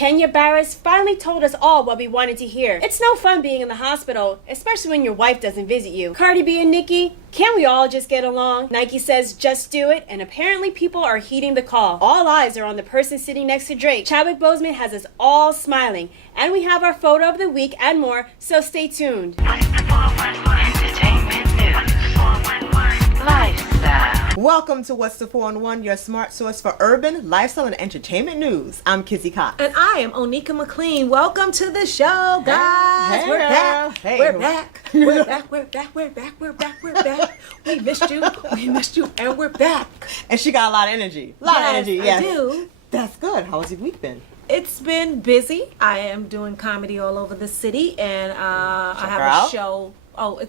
Kenya Barris finally told us all what we wanted to hear. It's no fun being in the hospital, especially when your wife doesn't visit you. Cardi B and Nicki, can't we all just get along? Nike says just do it, and apparently people are heeding the call. All eyes are on the person sitting next to Drake. Chadwick Boseman has us all smiling, and we have our photo of the week and more, so stay tuned. Entertainment news. Lifestyle. Welcome to What's the 411, your smart source for urban, lifestyle, and entertainment news. I'm Kizzy Cox. And I am Onika McLean. Welcome to the show, guys. Hey, we're back. hey. We're back. We're back. We're back. We're back. We're back. We're back. We missed you. We missed you. And we're back. And she got a lot of energy. A lot of energy, yes. I do. That's good. How has your week been? It's been busy. I am doing comedy all over the city, and I have her a out. show. Oh,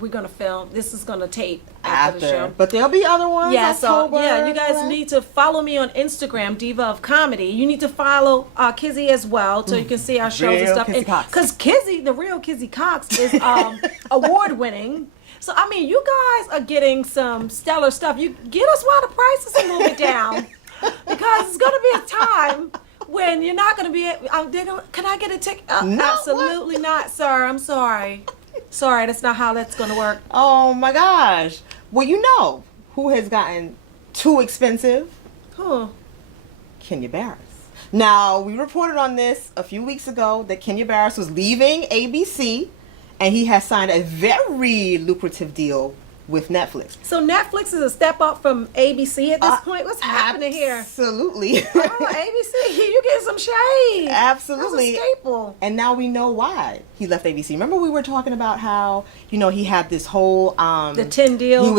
we're gonna film. This is gonna tape after the show. But there'll be other ones. Yeah, October, so yeah, you guys right? need to follow me on Instagram, Diva of Comedy. You need to follow Kizzy as well, so you can see our shows and Real stuff. Kizzy Cox. Because Kizzy, the real Kizzy Cox, is award winning. So I mean, you guys are getting some stellar stuff. You get us while the prices are a little bit down, because it's gonna be a time when you're not gonna be. Can I get a ticket? No, Absolutely not, sir. I'm sorry. Sorry, that's not how that's gonna work. Oh my gosh. Well, you know who has gotten too expensive? Huh. Kenya Barris. Now, we reported on this a few weeks ago that Kenya Barris was leaving ABC and he has signed a very lucrative deal with Netflix. So Netflix is a step up from ABC at this point? What's happening here? Absolutely. Oh, ABC, you get some shade. Absolutely. That's a staple. And now we know why he left ABC. Remember we were talking about how, he had this whole The 10 deal? He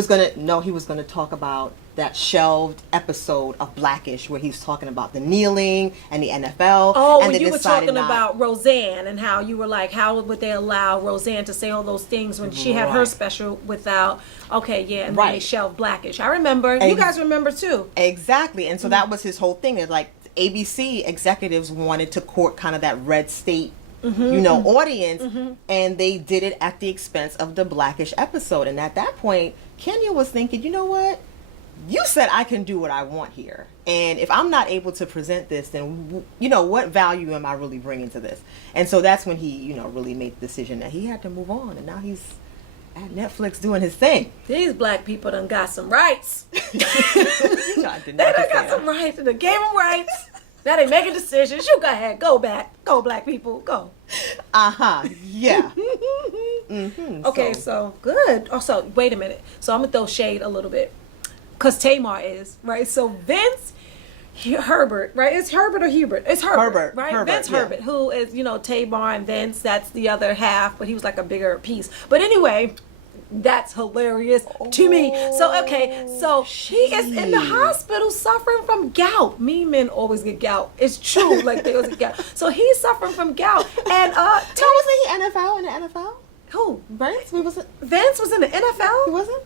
was gonna talk about that shelved episode of Blackish where he was talking about the kneeling and the NFL. Oh, and when you were talking not- about Roseanne and how you were like, how would they allow Roseanne to say all those things when she had her Right. special without, and then they Right. shelved Blackish. I remember. You guys remember too. Exactly. And so that was his whole thing. Is like ABC executives wanted to court kind of that red state audience, and they did it at the expense of the Blackish episode. And at that point, Kenya was thinking, you know what? You said I can do what I want here. And if I'm not able to present this, then, what value am I really bringing to this? And so that's when he, really made the decision that he had to move on. And now he's at Netflix doing his thing. These black people done got some rights. I did not They just done say got that. some rights and they gave them rights. Now they making decisions. You go ahead. Go back. Go, black people. Go. Yeah. Okay, so good. Also, wait a minute. So I'm gonna throw shade a little bit, cause Tamar is right. So Vince Herbert, right? It's Herbert or Hubert? It's Herbert, right? Herbert, Vince yeah. Herbert, who is Tamar and Vince. That's the other half, but he was like a bigger piece. But anyway, that's hilarious to me. So okay, so he is in the hospital suffering from gout. Me men always get gout. It's true, like they always get gout. So he's suffering from gout, and So wasn't he NFL in the NFL? who? Vince? Vince was in the NFL. He wasn't?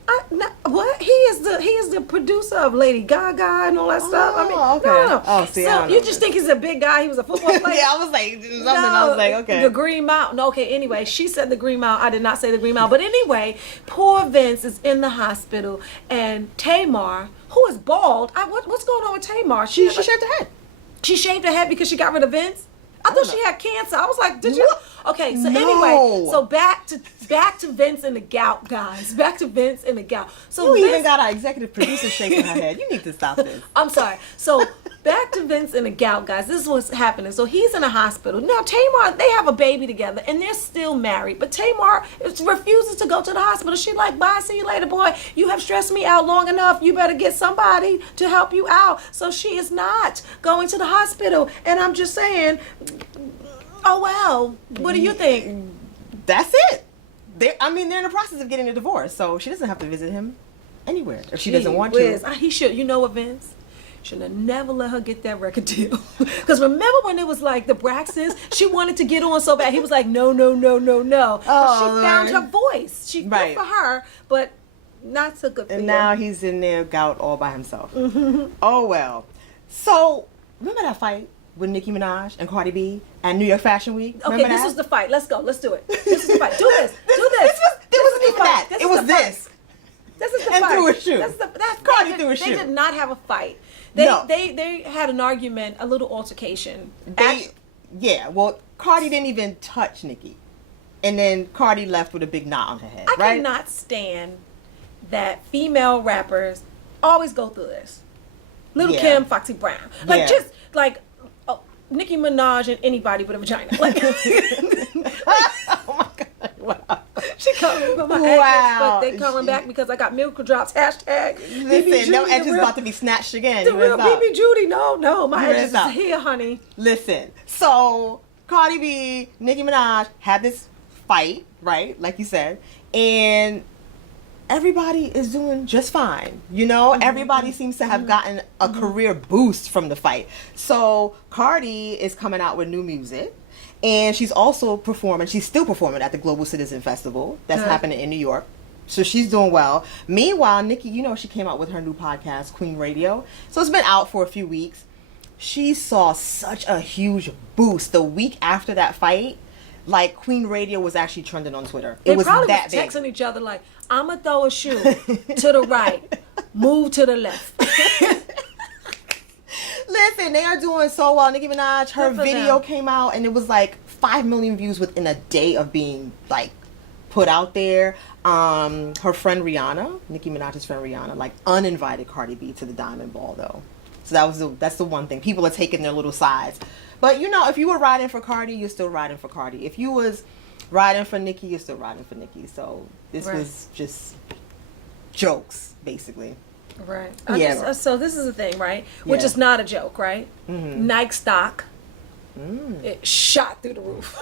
What? He is the producer of Lady Gaga and all that stuff. I mean, okay. no. Oh, see, I so don't you know just this. think he's a big guy? He was a football player. Yeah, I was like something. I was like, okay. The Green Mile. No, okay. Anyway, she said the Green Mile. I did not say the Green Mile. But anyway, poor Vince is in the hospital, and Tamar, who is bald. What's going on with Tamar? She shaved her head. She shaved her head because she got rid of Vince. I thought she had cancer. I was like, did you? Okay, so No. anyway, so back to Vince and the gout, guys. Back to Vince and the gout. So You Vince, even got our executive producer shaking her head. You need to stop this. I'm sorry. So back to Vince and the gout, guys. This is what's happening. So he's in a hospital. Now Tamar, they have a baby together and they're still married. But Tamar refuses to go to the hospital. She's like, bye, see you later, boy. You have stressed me out long enough. You better get somebody to help you out. So she is not going to the hospital. And I'm just saying, oh well, what do you think? That's it. They're in the process of getting a divorce, so she doesn't have to visit him anywhere if she doesn't want to. He should. You know what, Vince? Should have never let her get that record deal. Because remember when it was like the Braxtons, she wanted to get on so bad. He was like, no. But she found her voice. She good for her, but not so good for And you. now he's in there gout all by himself. Oh well. So remember that fight with Nicki Minaj and Cardi B at New York Fashion Week? Okay, Remember this that? was the fight. Let's go. Let's do it. This is the fight. Do this. It wasn't even that. It was this. This is the And fight. threw a shoe. Cardi threw a shoe. They did not have a fight. No. They had an argument, a little altercation. Yeah, well, Cardi didn't even touch Nicki. And then Cardi left with a big knot on her head, I right? cannot stand that female rappers always go through this. Little Yeah. Kim, Foxy Brown. Like, Yeah. just, like, Nicki Minaj and anybody with a vagina. Like, Oh my God, wow. she coming for my Wow. edges, but they coming back because I got milk drops. Hashtag. BB Listen, them Judy, edges the real- about to be snatched again. The You real messed up. BB Judy. No, my You edges messed up. is here, honey. Listen, so Cardi B, Nicki Minaj had this fight, right? Like you said, and everybody is doing just fine. You know, everybody seems to have gotten a career boost from the fight. So Cardi is coming out with new music. And she's also performing, she's still performing at the Global Citizen Festival that's happening in New York. So she's doing well. Meanwhile, Nicki, you know, she came out with her new podcast, Queen Radio. So it's been out for a few weeks. She saw such a huge boost the week after that fight. Like, Queen Radio was actually trending on Twitter. It They was probably that was big. texting each other like, I'ma throw a shoe to the right, move to the left. Listen, they are doing so well. Nicki Minaj, her Good for video them. came out and it was like 5 million views within a day of being like put out there. Her friend Rihanna, Nicki Minaj's friend Rihanna, like uninvited Cardi B to the Diamond Ball though. So that's the one thing. People are taking their little sides. But you know, if you were riding for Cardi, you're still riding for Cardi. If you was riding for Nicki, you're still riding for Nicki. So this Right. was just jokes, basically. Right. Yeah. So this is the thing, right? Which Yeah. is not a joke, right? Mm-hmm. Nike stock. Mm. It shot through the roof.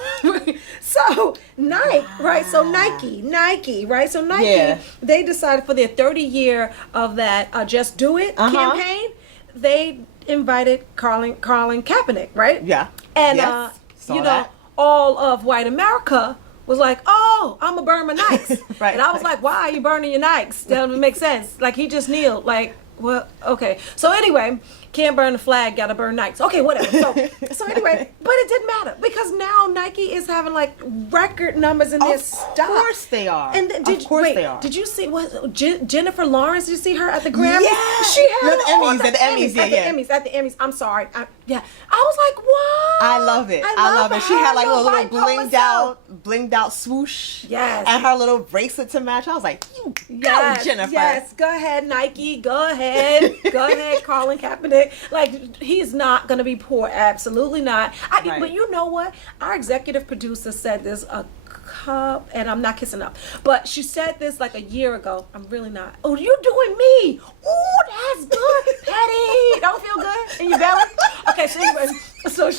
So Nike, right? So Nike, right? So Nike, Yeah. they decided for their 30-year of that Just Do It campaign, they invited Colin Kaepernick, right? Yeah. And Yes. Saw you know, that. all of white America was like, "Oh, I'm gonna burn my Nikes," Right. And I was like, "Why are you burning your Nikes? That doesn't make sense." Like, he just kneeled. Like, well, okay. So anyway, can't burn the flag, gotta burn Nikes. Okay, whatever. So anyway, but it didn't matter because now Nike is having like record numbers in their Of stock. course they are. And Of course they are. Did you see what Jennifer Lawrence? Did you see her at the Grammys? Yeah. She had No, the on Emmys, at the Emmys, yeah, yeah. At the Emmys. I'm sorry. Yeah, I was like, what? I love it. I love it. She had like a her little bipolar blinged out swoosh. Yes. And her little bracelet to match. I was like, you Yes, go, Jennifer. Yes, go ahead, Nike. Go ahead. Go ahead, Colin Kaepernick. Like, he's not going to be poor. Absolutely not. Right. But you know what? Our executive producer said this and I'm not kissing up, but she said this like a year ago. I'm really not. Oh, you're doing me. Oh, that's good, Patty. Don't feel good in your belly? Okay, so anyway, so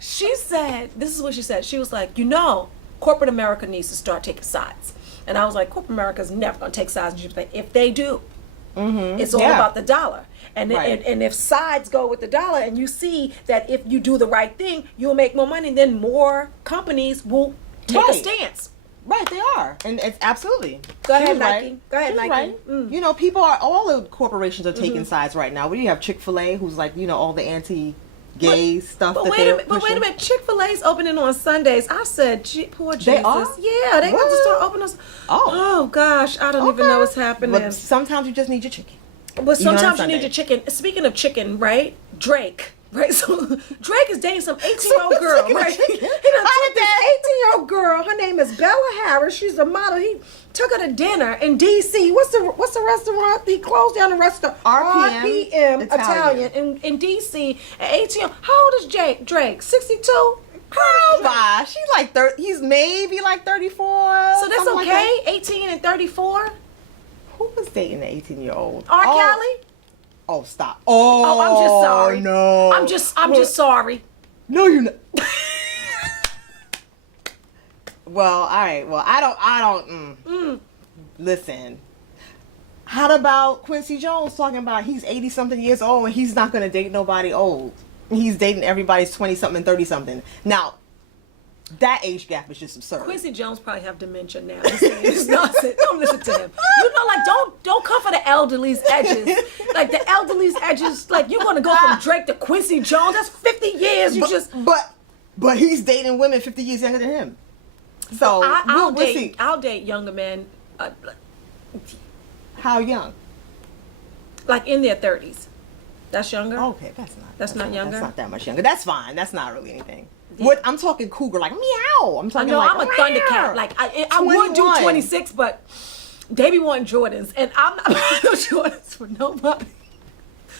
she said, this is what she said. She was like, you know, corporate America needs to start taking sides. And I was like, corporate America is never going to take sides. And she was like, if they do, it's all Yeah. about the dollar. And, Right. and if sides go with the dollar and you see that if you do the right thing, you'll make more money, then more companies will take a Right. stance. Right, they are. And it's absolutely. Go ahead, She's Nike. right. Go ahead, She's Nike. right. Mm. You know, all the corporations are taking sides right now. What do you have? Chick-fil-A, who's like, you know, all the anti-gay stuff But that wait they're a minute, but wait a pushing. minute. Chick-fil-A's opening on Sundays. I said, poor Jesus. They are? Yeah, they got to What? start opening. Oh gosh, I don't even Okay. know what's happening. But sometimes you just need your chicken. Well, Even on sometimes you Sunday. need your chicken. Speaking of chicken, right? Drake. Right, so Drake is dating some 18-year-old girl, Speaking of right? chicken, He done how took did this that- 18-year-old girl. Her name is Bella Harris. She's a model. He took her to dinner in D.C. What's the restaurant? He closed down the restaurant. RPM Italian in D.C. At 18. How old is Drake? 62. Girl, bye. She's like 30. He's maybe like 34. So that's something like okay. that. 18 and 34. Who was dating an 18-year-old? R. Kelly. Oh, stop. Oh, Oh, I'm just sorry. No. I'm just sorry. No, you're not. Well, all right. Well, I don't. Listen. How about Quincy Jones talking about he's 80-something years old and he's not going to date nobody old? He's dating everybody's 20-something and 30-something. Now, that age gap is just absurd. Quincy Jones probably have dementia now. He's saying this nonsense. Don't listen to him. You know, like don't come for the elderly's edges. Like the elderly's edges. Like you're gonna go from Drake to Quincy Jones. That's 50 years. But he's dating women 50 years younger than him. So I'll we'll see. I'll date younger men, How young? like in their 30s. That's younger? Okay, that's not younger? That's not that much younger. That's fine. That's not really anything. What I'm talking cougar, like meow. I'm I talking know, like I'm a Thundercat. Like, I would do 21. 26, but they be wanting Jordans. And I'm not buying no Jordans for nobody.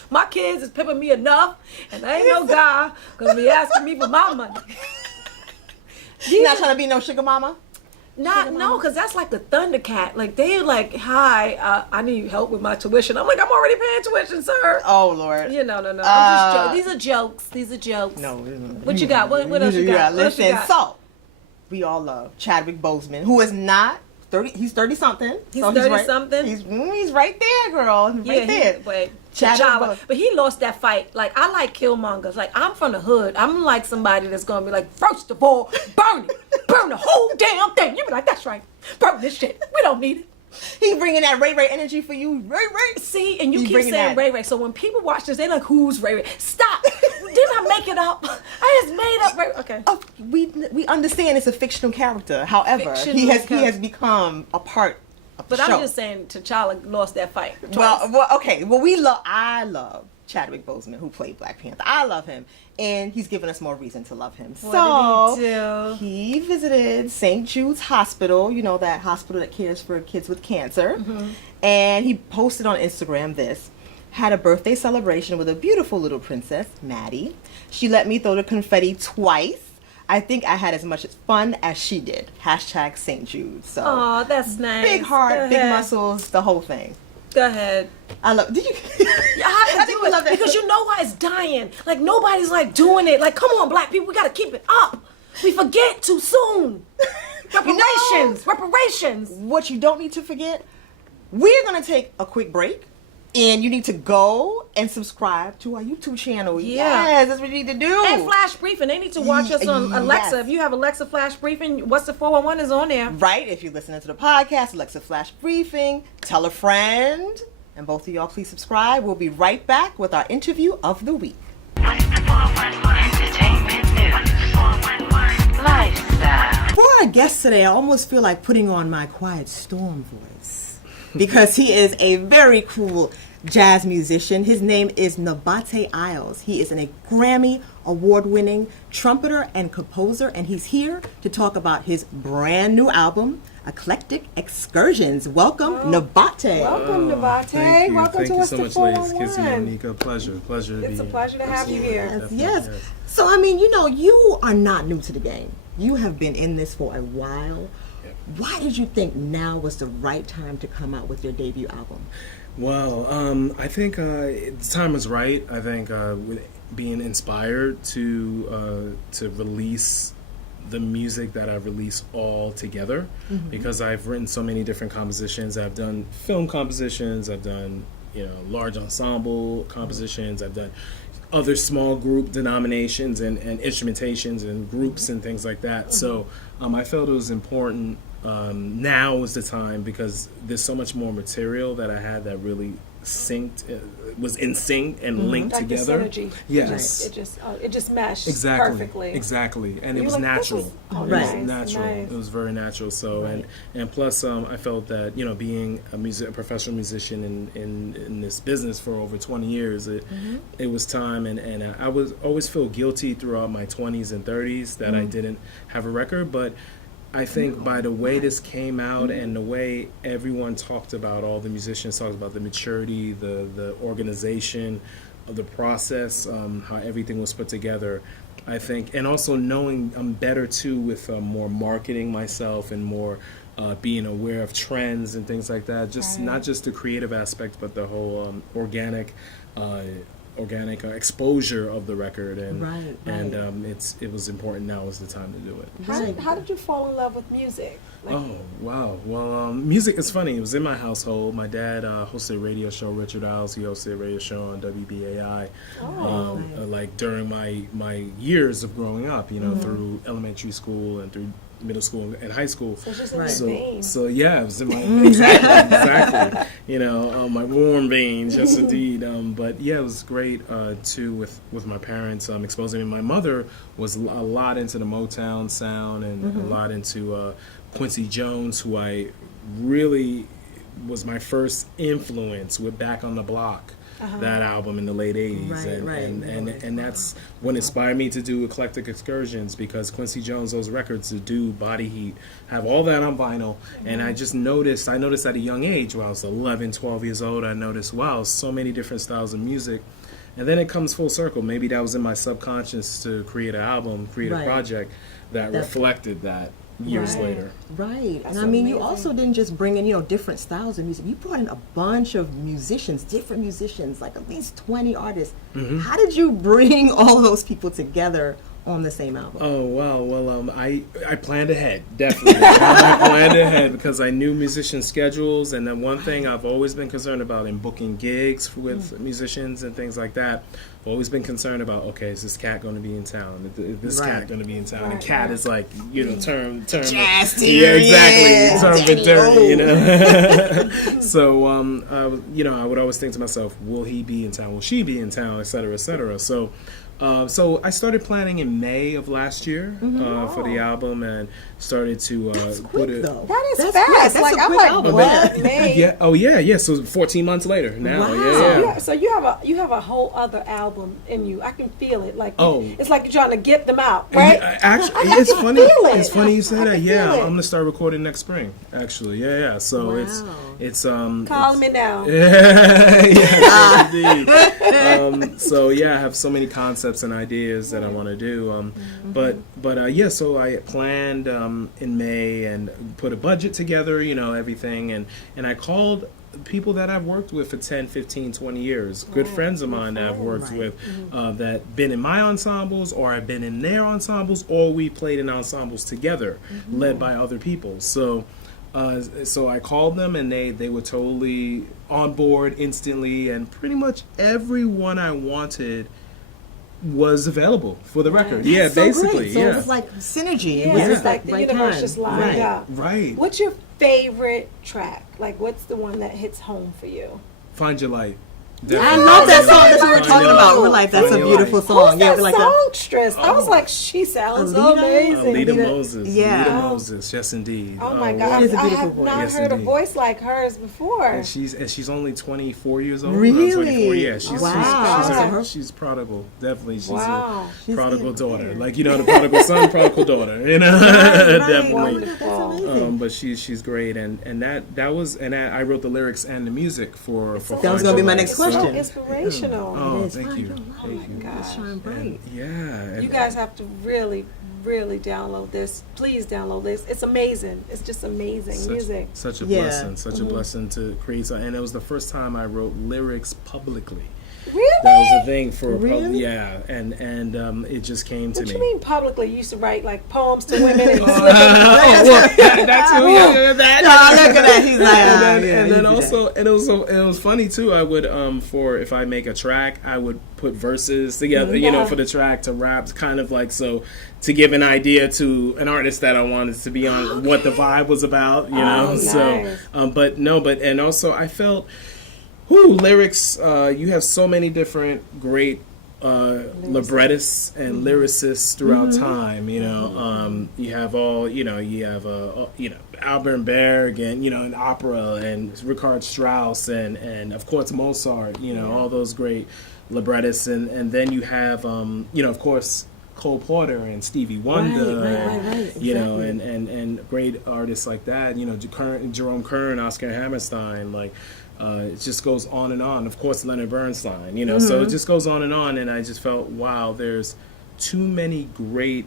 My kids is pimping me enough, and I ain't no guy gonna be asking me for my money. You're not trying to be no sugar mama? No, because that's like the Thundercat. Like, they're like, hi, I need help with my tuition. I'm like, I'm already paying tuition, sir. Oh, Lord. No. I'm just joking. These are jokes. No. What you got? What else you got? What else you Listen, got? so, we all love Chadwick Boseman, who is not 30, he's 30-something. He's 30-something? He's right there, girl. Right there. Wait. Chadwick T'Challa. But he lost that fight. Like, I like Killmongers. Like, I'm from the hood. I'm like somebody that's gonna be like, first of all, burn it. Burn the whole damn thing. You be like, that's right. Burn this shit. We don't need it. He bringing that Ray Ray energy for you. Ray Ray. See, and you He keep bringing saying that. Ray Ray. So when people watch this, they like, who's Ray Ray? Stop. Didn't I make it up? I just made up Ray Ray. Okay. Oh, we understand it's a fictional character. However, he Fictional has become a part of the But show. I'm just saying T'Challa lost that fight. Twice. Well, okay. Well, I love Chadwick Boseman, who played Black Panther. I love him, and he's given us more reason to love him. What did he do? He visited St. Jude's Hospital, you know, that hospital that cares for kids with cancer, and he posted on Instagram this. Had a birthday celebration with a beautiful little princess, Maddie. She let me throw the confetti twice. I think I had as much fun as she did. Hashtag St. Jude. So Oh, that's nice. big heart, Go big ahead. muscles, the whole thing. Go ahead. I love. Did you? I have to think do we it love that. because you know why it's dying. Like, nobody's like doing it. Like, come on, black people, we gotta keep it up. We forget too soon. Reparations. Reparations. What you don't need to forget, we're gonna take a quick break, and you need to go and subscribe to our YouTube channel. Yeah. Yes, that's what you need to do. And Flash Briefing. They need to watch us on Alexa. Yes. If you have Alexa Flash Briefing, What's the 411 is on there. Right, if you're listening to the podcast, Alexa Flash Briefing, tell a friend, and both of y'all please subscribe. We'll be right back with our interview of the week. What's the 411? Entertainment news. 411 lifestyle. For our guest today, I almost feel like putting on my Quiet Storm voice because he is a very cool jazz musician. His name is Nabate Isles. He is a Grammy award-winning trumpeter and composer, and he's here to talk about his brand new album, Eclectic Excursions. Welcome, Nabate. Welcome, Nabate. Thank you. Welcome Thank to you us so to much, ladies. 411. Kizzy and Monica. Pleasure to be It's a here. pleasure to have you here. Absolutely. Yes. Definitely, So, I mean, you know, you are not new to the game. You have been in this for a while. Yep. Why did you think now was the right time to come out with your debut album? Well, I think the time was right. I think with being inspired to release the music that I release all together, because I've written so many different compositions. I've done film compositions. I've done large ensemble compositions. I've done other small group denominations and instrumentations and groups and things like that. So I felt it was important. Now was the time because there's so much more material that I had that really was in sync and linked Like together. this energy. Yes. It just meshed Exactly. perfectly. Exactly. And it You was were like, this natural. is- It was Right. natural. Nice. It was very natural. So and plus I felt that, being a professional musician in this business for over 20 years, it was time and I was always feel guilty throughout my 20s and 30s that I didn't have a record, but I think by the way this came out and the way everyone talked about, all the musicians talked about the maturity, the organization of the process, how everything was put together, I think, and also knowing I'm better too with more marketing myself and more being aware of trends and things like that. Just not just the creative aspect, but the whole organic exposure of the record, and Right. it was important. Now is the time to do it. How did you fall in love with music? Like, Oh wow! Well, music is funny. It was in my household. My dad hosted a radio show. Richard Isles. He hosted a radio show on WBAI. Like during my years of growing up, through elementary school and through middle school and high school. So it's just in Right. your veins. So yeah, it was in my exactly. My warm veins, yes indeed. But yeah, it was great too with my parents exposing me. My mother was a lot into the Motown sound and a lot into Quincy Jones, who I really was my first influence with Back on the Block. that album in the late 80s. And that's what inspired me to do Eclectic Excursions, because Quincy Jones, those records to do Body Heat, have all that on vinyl. And I noticed at a young age, when I was 11, 12 years old, I noticed, wow, so many different styles of music. And then it comes full circle. Maybe that was in my subconscious to create an album, create a project that reflected that years later. Right. That's And I mean, you amazing. also didn't just bring in, different styles of music. You brought in a bunch of musicians, different musicians, like at least 20 artists. How did you bring all those people together on the same album? Oh, wow. Well, I planned ahead, definitely. I planned ahead because I knew musician schedules, and then one thing I've always been concerned about in booking gigs with musicians and things like that, I've always been concerned about, okay, is this cat going to be in town? Is this cat going to be in town? And cat is like, term. Jazz Yeah, exactly. Term dirty, So, I would always think to myself, will he be in town? Will she be in town? Et cetera, et cetera. So I started planning in May of last year for the album, and started to put it. Though. That is That's fast. quick. That's Like, a I'm quick like, album. what? May? Yeah. Oh yeah. So 14 months later now. Wow. Yeah. So you have a whole other album in you. I can feel it. Like Oh. it's like you're trying to get them out, right? Actually, I it's can funny. feel it. It's funny you say I that. can Yeah, feel it. I'm gonna start recording next spring. Actually, yeah. So Wow. it's Call me now. yes, indeed. So I have so many concepts and ideas that I want to do. So I planned in May and put a budget together, everything, and I called people that I've worked with for 10, 15, 20 years, good friends of mine that I've worked with, that been in my ensembles, or I've been in their ensembles, or we played in ensembles together, led by other people. So I called them, and they were totally on board instantly, and pretty much everyone I wanted was available for the record. Yeah, So basically. great. So Yeah. it was like synergy. It Yeah, was it's just like the right universe time. just lined up. Right. What's your favorite track? Like, what's the one that hits home for you? Find Your Light. I love that song. That's what we're Find talking Your about. Light. We're like, that's a Find Your beautiful Light. song. Who's Yeah, that we're like that. songstress? I was like, she sounds Alita? amazing. Alita Moses. Yeah. Alita Moses. Yes, indeed. Oh my It God! is a I beautiful have voice. not Yes, heard a indeed. voice like hers before. And she's only 24 years old. Really? 24. Yeah, she's Wow. she's prodigal. Definitely, she's Wow. a prodigal daughter. Like the prodigal son, prodigal daughter. Definitely. Wonderful. That's amazing. But she's great, and that was I wrote the lyrics and the music for. That was gonna be my next It's so question. inspirational. Oh, It is. thank Find you. Your Thank you. It's shine bright. And, yeah. You guys have to really, really download this. Please download this. It's amazing. It's just amazing music. Such a Yeah. blessing. Such a blessing to create something. And it was the first time I wrote lyrics publicly. Really? That was a thing for Really? and it just came to What me. you mean publicly? You used to write like poems to women and That's who. Yeah, that. Oh, look at that. He's like, And yeah, then he did also, and it was funny too. I would if I make a track, I would put verses together, Yeah. for the track to rap, kind of like so to give an idea to an artist that I wanted to be on what the vibe was about, nice. So, and also I felt, lyrics. You have so many different great librettists and lyricists throughout time. You have all. You have Alban Berg and and opera and Richard Strauss and of course Mozart. All those great librettists and then you have of course Cole Porter and Stevie Wonder, Right. and and great artists like that. Jerome Kern, Oscar Hammerstein, like. It just goes on and on. Of course, Leonard Bernstein, so it just goes on. And I just felt, wow, there's too many great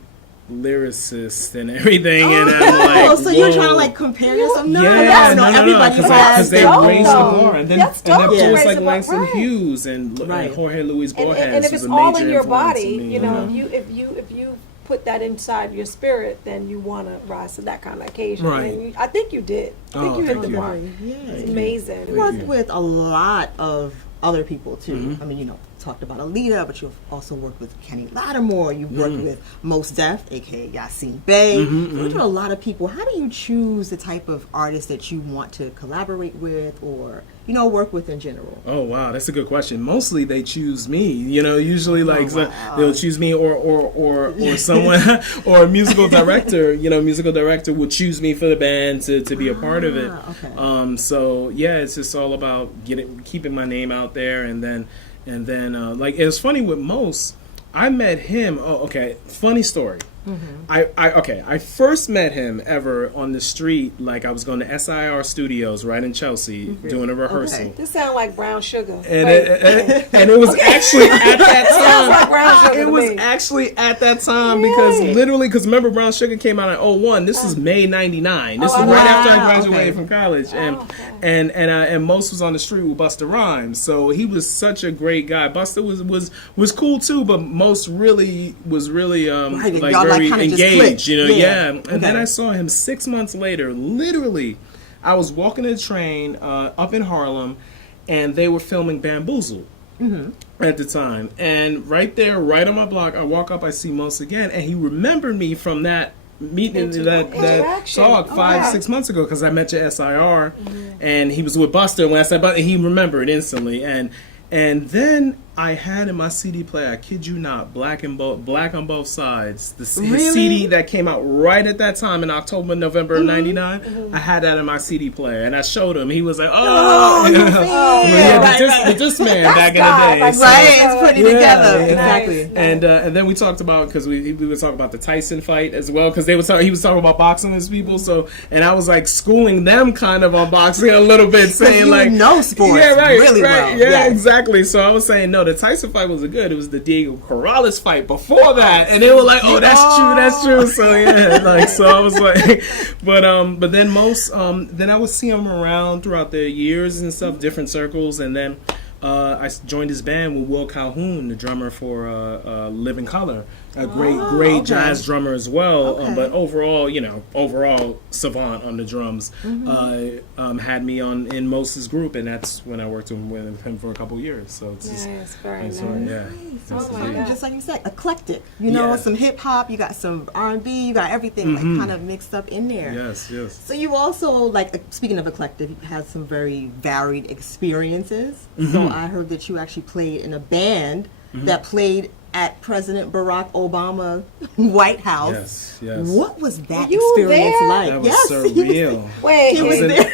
lyricists and everything. And I'm like, so you're whoa. trying to like compare yourself? No, Yeah, no, everybody because has they their raised the own. bar, and then That's dope to artists raise like the bar, Langston right. Hughes and Right. Jorge Luis Borges, And if who's it's a all major in your influence body, in me, if you put that inside your spirit, then you want to rise to that kind of occasion. Right. And I think you did. I think Oh, you hit thank the you. mark. Yeah. It's amazing. You worked with a lot of other people too. I mean, talked about Alita, but you've also worked with Kenny Lattimore. You've worked with Mos Def, aka Yasin Bey. You've worked with a lot of people. How do you choose the type of artist that you want to collaborate with, or work with in general? Oh wow, that's a good question. Mostly they choose me. Usually like they'll choose me or someone or a musical director. Musical director would choose me for the band to be a part of it. Okay. So yeah, it's just all about keeping my name out there, and then like it was funny with Mos. I met him. Oh, okay. Funny story. I first met him ever on the street. Like I was going to SIR Studios right in Chelsea doing a rehearsal. This sounds like Brown Sugar. And it was actually at that time. Like Brown Sugar it to was me. actually at that time because remember Brown Sugar came out in 2001. This is May '99. This is right after I graduated from college, and Mos was on the street with Busta Rhymes. So he was such a great guy. Busta was cool too, but Mos really was like very engaged, And then I saw him 6 months later. Literally, I was walking the train up in Harlem, and they were filming Bamboozled at the time. And right there, right on my block, I walk up, I see Mos again, and he remembered me from that meeting, that talk 5-6 months ago, because I met you at SIR, and he was with Busta, and when I said Busta, he remembered instantly, and then I had in my CD player, I kid you not, Black on Both Sides. His CD that came out right at that time in October, November of '99. I had that in my CD player, and I showed him. He was like, the Disc Man back in the day. It's putting together. Exactly. And then we talked about, because we were talking about the Tyson fight as well, because he was talking about boxing with people. So, and I was like schooling them kind of on boxing a little bit, saying like, sports really well. Yeah, exactly. So I was saying, no, the Tyson fight was good. It was the Diego Corrales fight before that, and they were like, "Oh, that's true." So yeah, so I was like, but then then I would see him around throughout the years and stuff, different circles, and then I joined his band with Will Calhoun, the drummer for Living Color, a great jazz drummer as well. But overall savant on the drums. Had me in Mos's group, and that's when I worked with him for a couple years. So it's very nice. Just like you said, eclectic. Some hip hop, you got some R&B, you got everything like kind of mixed up in there. Yes. So you also, like, speaking of eclectic, you had some very varied experiences. So I heard that you actually played in a band that played at President Barack Obama White House. Yes. What was that You were experience there? like? That was surreal. Wait, He was in there.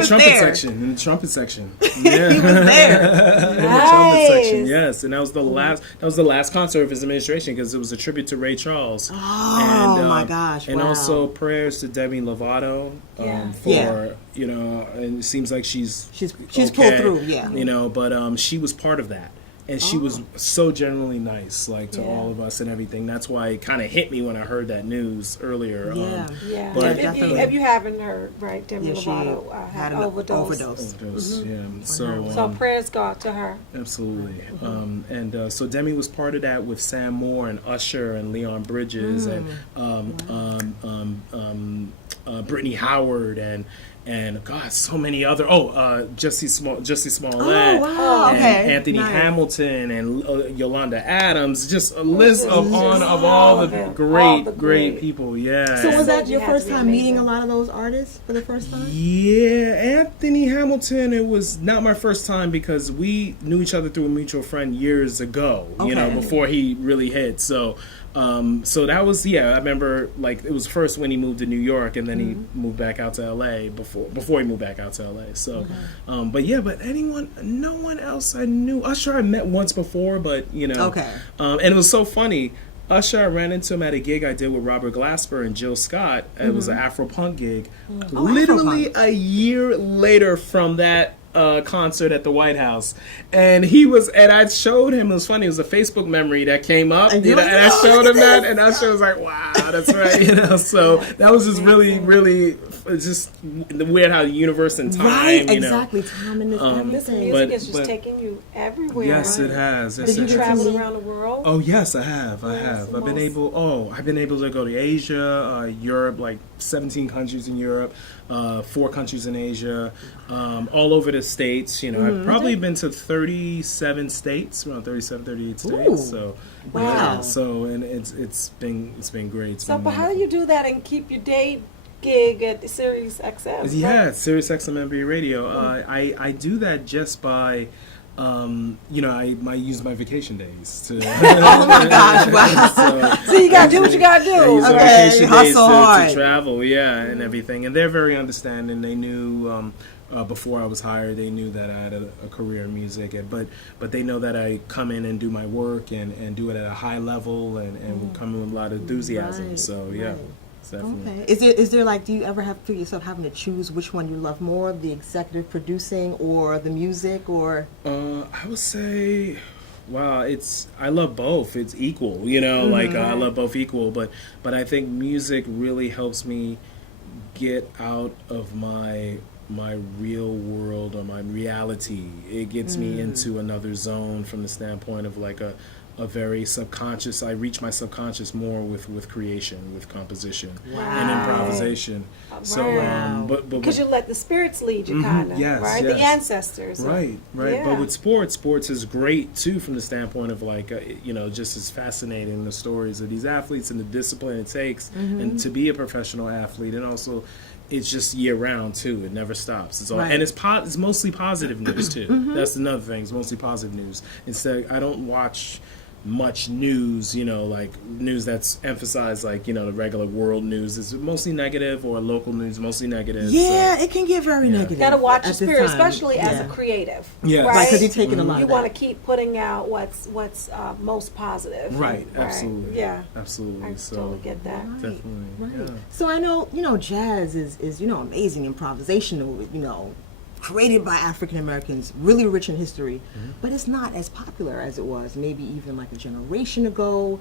the trumpet section. In the trumpet section. Yeah. He was there. In the trumpet section, yes. And that was the last concert of his administration, because it was a tribute to Ray Charles. Oh my gosh! And wow. also prayers to Demi Lovato for and it seems like she's pulled through. Yeah. But she was part of that. And she was so genuinely nice, like, to all of us and everything. That's why it kind of hit me when I heard that news earlier. But definitely. If you haven't heard, right, Demi Lovato had an overdose. So prayers go to her. Absolutely. So Demi was part of that with Sam Moore and Usher and Leon Bridges and Brittany Howard and God, so many other. Jussie Smollett. Oh wow! And Okay. Anthony Hamilton and Yolanda Adams. Just a list of all the great people. Yeah. So was that your first time meeting a lot of those artists for the first time? Yeah, Anthony Hamilton. It was not my first time because we knew each other through a mutual friend years ago. Before he really hit. So that was I remember, like, it was first when he moved to New York, and then he moved back out to LA before he moved back out to LA. So but no one else I knew. Usher I met once before, but and it was so funny. Usher, I ran into him at a gig I did with Robert Glasper and Jill Scott. It was an Afro punk gig. Literally a year later from that concert at the White House, and I showed him. It was funny. It was a Facebook memory that came up, and I showed him that, and Usher was like, "Wow, that's right." So that was just really, really just weird how the universe and time, right? Exactly, time and everything. This music is just taking you everywhere. Yes, it has. Did you travel around the world? Oh yes, I have. I've been able to go to Asia, Europe, like 17 countries in Europe, 4 countries in Asia, all over the States. I've probably been to 37 states, around 37, 38 states. Ooh. So wow. So and it's been great. But how do you do that and keep your day gig at Sirius XM. Yeah, right? Sirius XM MB Radio. I do that just by, I might use my vacation days to. Oh my gosh! Wow. So you gotta do what you gotta do. I use my Okay, vacation days hustle hard. to travel, and everything. And they're very understanding. They knew before I was hired, they knew that I had a career in music, but they know that I come in and do my work and do it at a high level and come in with a lot of enthusiasm. Right, So yeah. right. Definitely. Okay. Is there like, do you ever have feel yourself having to choose which one you love more, the executive producing or the music, or? I would say, wow, I love both. It's equal, I love both equal. But I think music really helps me get out of my real world or my reality. It gets me into another zone from the standpoint of like a very subconscious. I reach my subconscious more with creation, with composition, and improvisation. So, but because you let the spirits lead you, kind of, yes, right? yes. The ancestors, Right. Yeah. But with sports is great too from the standpoint of like, just as fascinating the stories of these athletes and the discipline it takes and to be a professional athlete, and also it's just year round too. It never stops. It's all, and it's mostly positive news too. That's another thing. It's mostly positive news. Instead, I don't watch much news, like news that's emphasized, like, the regular world news is mostly negative, or local news mostly negative. Yeah, so. it can get very negative. Gotta watch at your this spirit, time. especially as a creative. Yeah. Right? Right, because you're taking a lot You of want that. to keep putting out what's most positive. Right, absolutely. Yeah. Absolutely. I So totally get that. definitely. Right. Yeah. So I know, jazz is amazing improvisational, created by African Americans, really rich in history, but it's not as popular as it was maybe even like a generation ago.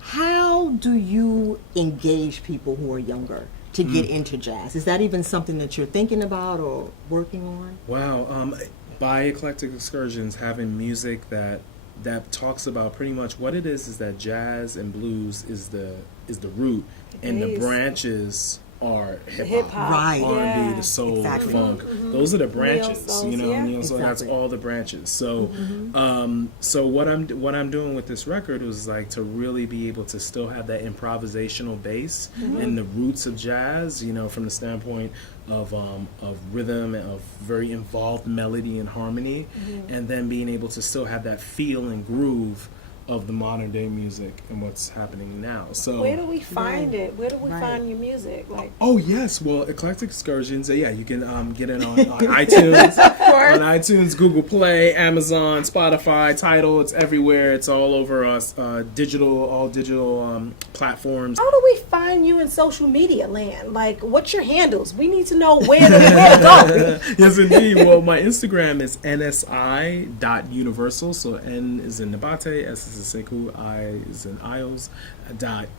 How do you engage people who are younger to get into jazz? Is that even something that you're thinking about or working on? Wow. By Eclectic Excursions, having music that talks about pretty much what it is that jazz and blues is the root, and the base. branches are hip Hip-hop. hop, Right. R&B, the soul, Exactly. the funk. Those are the branches, soul, yeah. So that's Exactly. all the branches. So, so what I'm doing with this record was like to really be able to still have that improvisational base and the roots of jazz, from the standpoint of rhythm, of very involved melody and harmony, and then being able to still have that feel and groove of the modern day music and what's happening now. So Where do we find it? Where do we Right. find your music? Like, oh yes, well, Eclectic Excursions. Yeah, you can get it on iTunes, on iTunes, Google Play, Amazon, Spotify, Tidal. It's everywhere. It's all over us. All digital platforms. how do we find you in social media land? Like, what's your handles? We need to know where to go. Yes, indeed. Well, my Instagram is nsi.universal. So N is in Nabate, S is in Sekou, I is in Isles,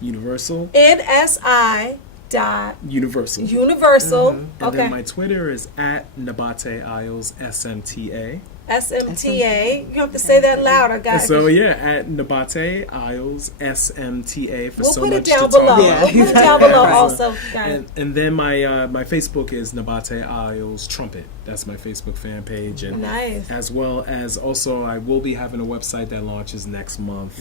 .universal. NSI dot Universal. universal. And Okay. then my Twitter is @Nabate Isles SMTA. SMTA. You have to say that louder, guys. So yeah, @Nabate Isles SMTA for We'll so put much it down to talk below. Yeah. We'll put it down below Right. also. guys. And then my Facebook is Nabate Isles Trumpet. That's my Facebook fan page, and Nice. as well as also I will be having a website that launches next month,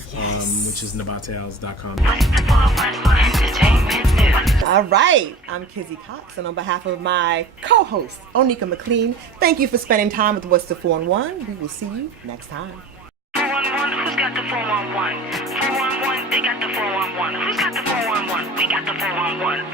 which is nabateisles.com. Entertainment news. All right, I'm Kizzy Cox, and on behalf of my co-host, Onika McLean, thank you for spending time with What's the 411. We will see you next time. 411, who's got the 411? 411, they got the 411. Who's got the 411? We got the 411.